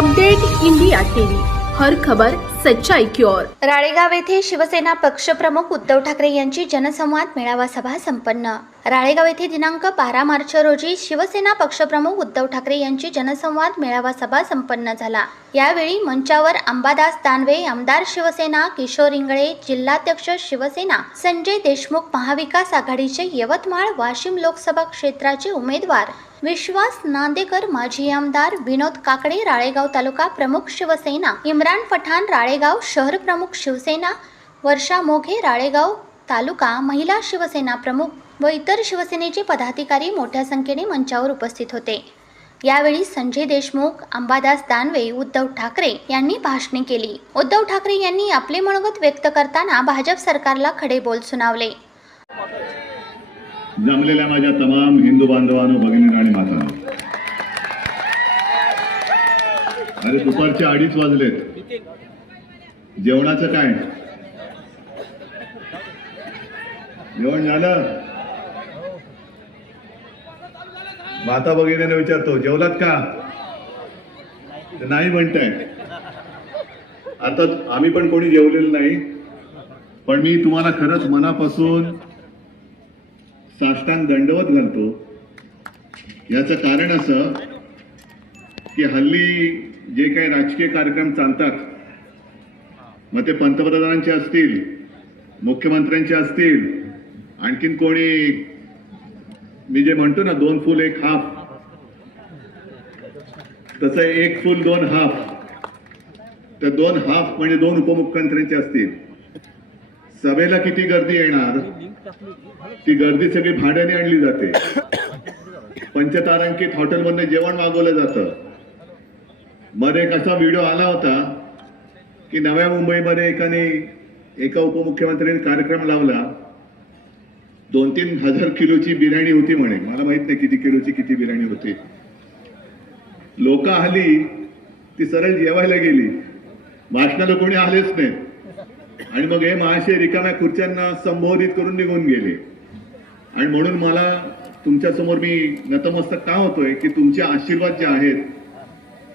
Update India TV, हर खबर सच्चाई की ओर। राळेगाव येथे शिवसेना पक्षप्रमुख उद्धव ठाकरे यांची जनसंवाद मेळावा सभा संपन्न। राळेगाव येथे दिनांक 12 मार्च रोजी शिवसेना पक्षप्रमुख उद्धव ठाकरे यांची जनसंवाद मेळावा सभा संपन्न झाला। यावेळी मंचावर अंबादास दानवे आमदार शिवसेना, किशोर इंगळे जिल्हाध्यक्ष शिवसेना, संजय देशमुख महाविकास आघाडीचे यवतमाळ वाशिम लोकसभा क्षेत्राचे उमेदवार, विश्वास नांदेकर माजी आमदार, विनोद काकडे राळेगाव तालुका प्रमुख शिवसेना, इम्रान पठाण राळेगाव शहर प्रमुख शिवसेना, वर्षा मोघे राळेगाव तालुका महिला शिवसेना प्रमुख व इतर शिवसेनेचे पदाधिकारी मोठ्या संख्येने मंचावर उपस्थित होते। यावेळी संजय देशमुख, अंबादास दानवे, उद्धव ठाकरे यांनी भाषणे केली। उद्धव ठाकरे यांनी आपले मनोगत व्यक्त करताना भाजप सरकारला खडे बोल सुनावले। जमलेल्या माझ्या तमाम हिंदू बांधवांनो, भगिनी आणि मातांनो, अरे दुपारचे 2:30 वाजलेत, जेवणाचं काय? जेवण झालं? माता भगिनीने विचारतो, जेवलात का? नाही म्हणताय। आता आम्ही पण कोणी जेवलेलं नाही, पण मी तुम्हाला खरंच मनापासून साष्टांग दंडवत घालतो। याचं कारण असं की हल्ली जे काही राजकीय कार्यक्रम चालतात, मग ते पंतप्रधानांचे असतील, मुख्यमंत्र्यांचे असतील, आणखीन कोणी, मी जे म्हणतो ना 2 फूल 1 हाफ, तसं 1 फूल 2 हाफ, तर 2 हाफ म्हणजे 2 उपमुख्यमंत्र्यांचे असतील। सभेला किती गर्दी येणार? ती गर्दी सगळी भाड्याने आणली जाते, पंचतारांकित हॉटेलमध्ये जेवण मागवलं जातं। मध्ये एक असा व्हिडिओ आला होता की नव्या मुंबईमध्ये एका उपमुख्यमंत्र्यांनी कार्यक्रम लावला, 2-3 हजार किलोची बिर्याणी होती म्हणे, मला माहित नाही किती किलोची किती बिर्याणी होती। लोक आली, ती सरळ जेवायला गेली, भाषणाला कोणी आलेच नाही, आणि मग हे महाशय रिकाम्या खुर्च्यांना संबोधित करून निघून गेले। आणि म्हणून मला तुमच्या समोर मी नतमस्तक का होतोय की तुमचे आशीर्वाद जे आहेत,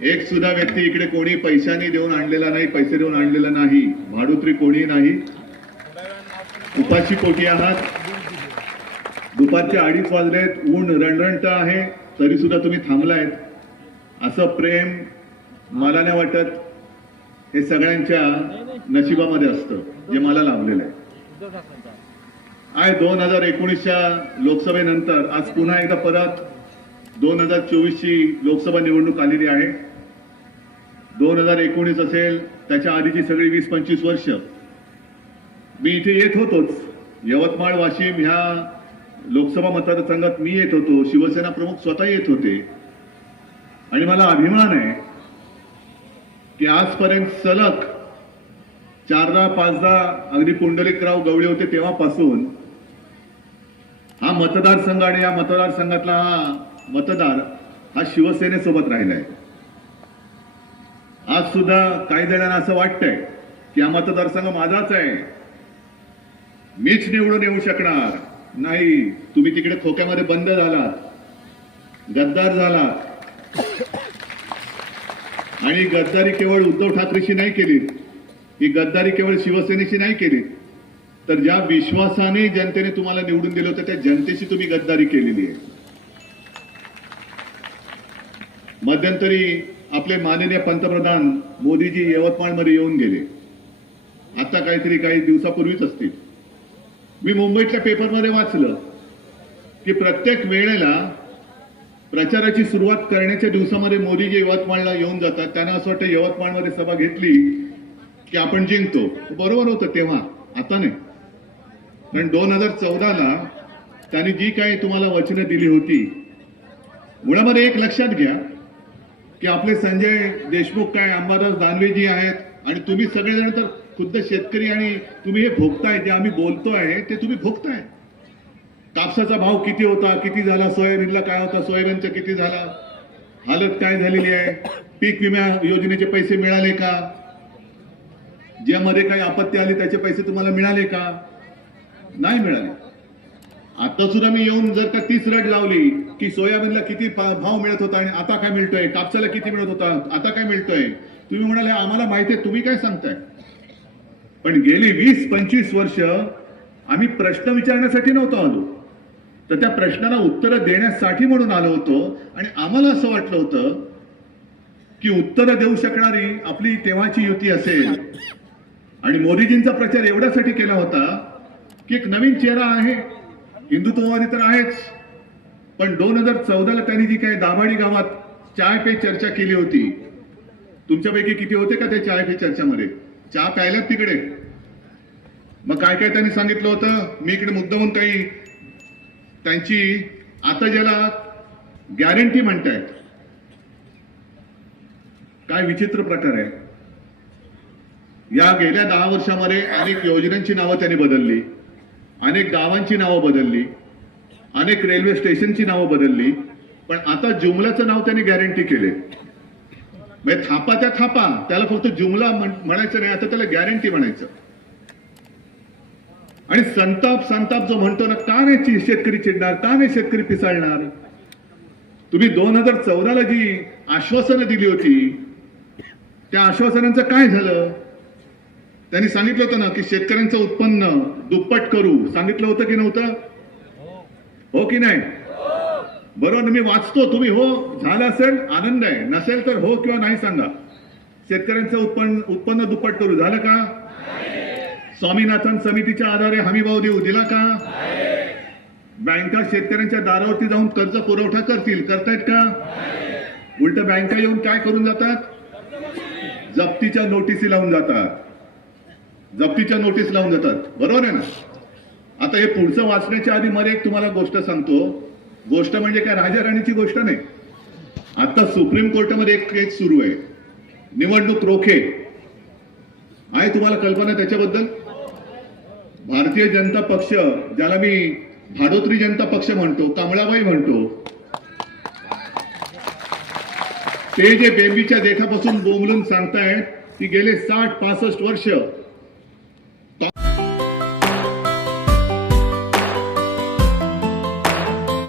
एक सुद्धा व्यक्ती इकडे कोणी पैशाने देऊन आणलेला नाही, पैसे देऊन आणलेला नाही, भाडुत्री कोणी नाही, उपाशी पोटी आहात। दुपारचे 2:30 वाजलेत, ऊन रणरणट आहे, तरी सुद्धा तुम्ही थांबलायत। असं प्रेम मला नाही वाटत हे सगळ्यांच्या नशिबामध्ये असतं जे मला लाभलेलं आहे। 2019च्या लोकसभेनंतर आज पुन्हा एकदा परत 2024ची लोकसभा निवडणूक आलेली आहे। 2019 असेल, त्याच्या आधीची सगळी 20-25 वर्ष मी इथे येत होतोच। यवतमाळ वाशिम ह्या लोकसभा मतदारसंघात मी येत होतो, शिवसेना प्रमुख स्वतः येत होते, आणि मला अभिमान आहे की आजपर्यंत सलग 4-5 अगदी पुंडलिकराव गवळी होते तेव्हापासून हा मतदारसंघ आणि या मतदारसंघातला हा मतदार हा शिवसेनेसोबत राहिलाय। आज सुद्धा काही जणांना असं वाटतंय की हा मतदारसंघ माझाच आहे, मीच निवडून येऊ शकणार नाही। तुम्ही तिकडे खोक्यामध्ये बंद झालात, गद्दार झालात, आणि गद्दारी केवळ उद्धव ठाकरेशी नाही केली, ही गद्दारी केवळ शिवसेनेशी नाही केली, तर ज्या विश्वासाने जनतेने तुम्हाला निवडून दिलं होतं त्या जनतेशी तुम्ही गद्दारी केलेली आहे। मध्यंतरी आपले माननीय पंतप्रधान मोदीजी यवतमाळमध्ये येऊन गेले, आता काही दिवसापूर्वीच असतील। मी मुंबईतल्या पेपरमध्ये वाचलं की प्रत्येक वेळेला प्रचाराची सुरुवात करण्याच्या दिवसामध्ये मोदीजी यवतमाळला येऊन जातात। त्यांना असं वाटतं यवतमाळमध्ये सभा घेतली की आपण जिंकतो। बरोबर होतं तेव्हा, आता नाही। कारण 2014ला त्यांनी जी काही तुम्हाला वचनं दिली होती, मुळामध्ये एक लक्षात घ्या की आपले संजय देशमुख काय, अंबादास दानवेजी आहेत, आणि तुम्ही सगळेजण तर खुद्द शेतकरी, आणि तुम्ही हे भोगताय, जे आम्ही बोलतोय ते तुम्ही भोगताय। कापसाचा भाव किती होता, किती झाला, सोयाबीनला काय होता, सोयाबीनचं किती झाला, हालत काय झालेली आहे, पीक विमा योजनेचे पैसे मिळाले का, ज्यामध्ये काही आपत्ती आली त्याचे पैसे तुम्हाला मिळाले का? नाही मिळाले। आता सुद्धा मी येऊन जर का तीच रड लावली की सोयाबीनला किती भाव मिळत होता आणि आता काय मिळतोय, कापसाला किती मिळत होता आता काय मिळतोय, तुम्ही म्हणाले आम्हाला माहिती आहे, तुम्ही काय सांगताय? पण गेली 20-25 वर्ष आम्ही प्रश्न विचारण्यासाठी नव्हतो आलो, तर त्या प्रश्नाला उत्तरं देण्यासाठी म्हणून आलो होतो. आणि आम्हाला असं वाटलं होतं की उत्तरं देऊ शकणारी आपली तेव्हाची युती असेल. आणि मोदीजींचा प्रचार एवढ्यासाठी केला होता की एक नवीन चेहरा आहे, हिंदुत्ववादी तर आहेच, पण 2014ला त्यांनी जी काही दाभाडी गावात चाय पे चर्चा केली होती, तुमच्यापैकी किती होते का ते चाय पे चर्चामध्ये? चहा प्यायलात तिकडे? मग काय काय त्यांनी सांगितलं होतं? मी इकडे मुद्दामून काही त्यांची आता ज्याला गॅरंटी म्हणतायत, काय विचित्र प्रकार आहे. या गेल्या 10 वर्षामध्ये अनेक योजनांची नावं त्यांनी बदलली, अनेक गावांची नावं बदलली, अनेक रेल्वे स्टेशनची नावं बदलली, पण आता जुमल्याचं नाव त्यांनी गॅरंटी केले. म्हणजे थापा त्या थापा, त्याला फक्त जुमला म्हणायचं नाही, आता त्याला गॅरंटी म्हणायचं. आणि संताप जो म्हणतो ना, का नाही शेतकरी चिडणार, का नाही शेतकरी पिसाळणार? तुम्ही 2014ला जी आश्वासनं दिली होती, त्या आश्वासनांचं काय झालं? त्यांनी सांगितलं होतं ना की शेतकऱ्यांचं उत्पन्न दुप्पट करू, सांगितलं होतं की नव्हतं? हो की नाही? बरोबर, मी वाचतो, तुम्ही हो झालं असेल आनंद आहे, नसेल तर हो किंवा नाही सांगा. शेतकऱ्यांचं उत्पन्न दुप्पट करू, झालं का? स्वामीनाथन समितीच्या आधारे हमीभाव देऊ, दिला का? बँका शेतकऱ्यांच्या दारावरती जाऊन कर्ज पुरवठा करतील, करतायत का? उलट बँका येऊन काय करून जातात? जप्तीच्या नोटिसी लावून जातात, जप्तीच्या नोटीस लावून जातात. बरोबर आहे ना? आता हे पुढचं वाचण्याच्या आधी मला एक तुम्हाला गोष्ट सांगतो. गोष्ट म्हणजे काय राजा राणीची गोष्ट नाही. आता सुप्रीम कोर्टामध्ये एक केस सुरू आहे, निवडणूक रोखे. आहे तुम्हाला कल्पना त्याच्याबद्दल? भारतीय जनता पक्ष, ज्याला मी भाडोत्री जनता पक्ष म्हणतो, कमळाबाई म्हणतो, ते जे बेंबीच्या देठापासून बोंबलून सांगतायत की गेले 60-65 वर्ष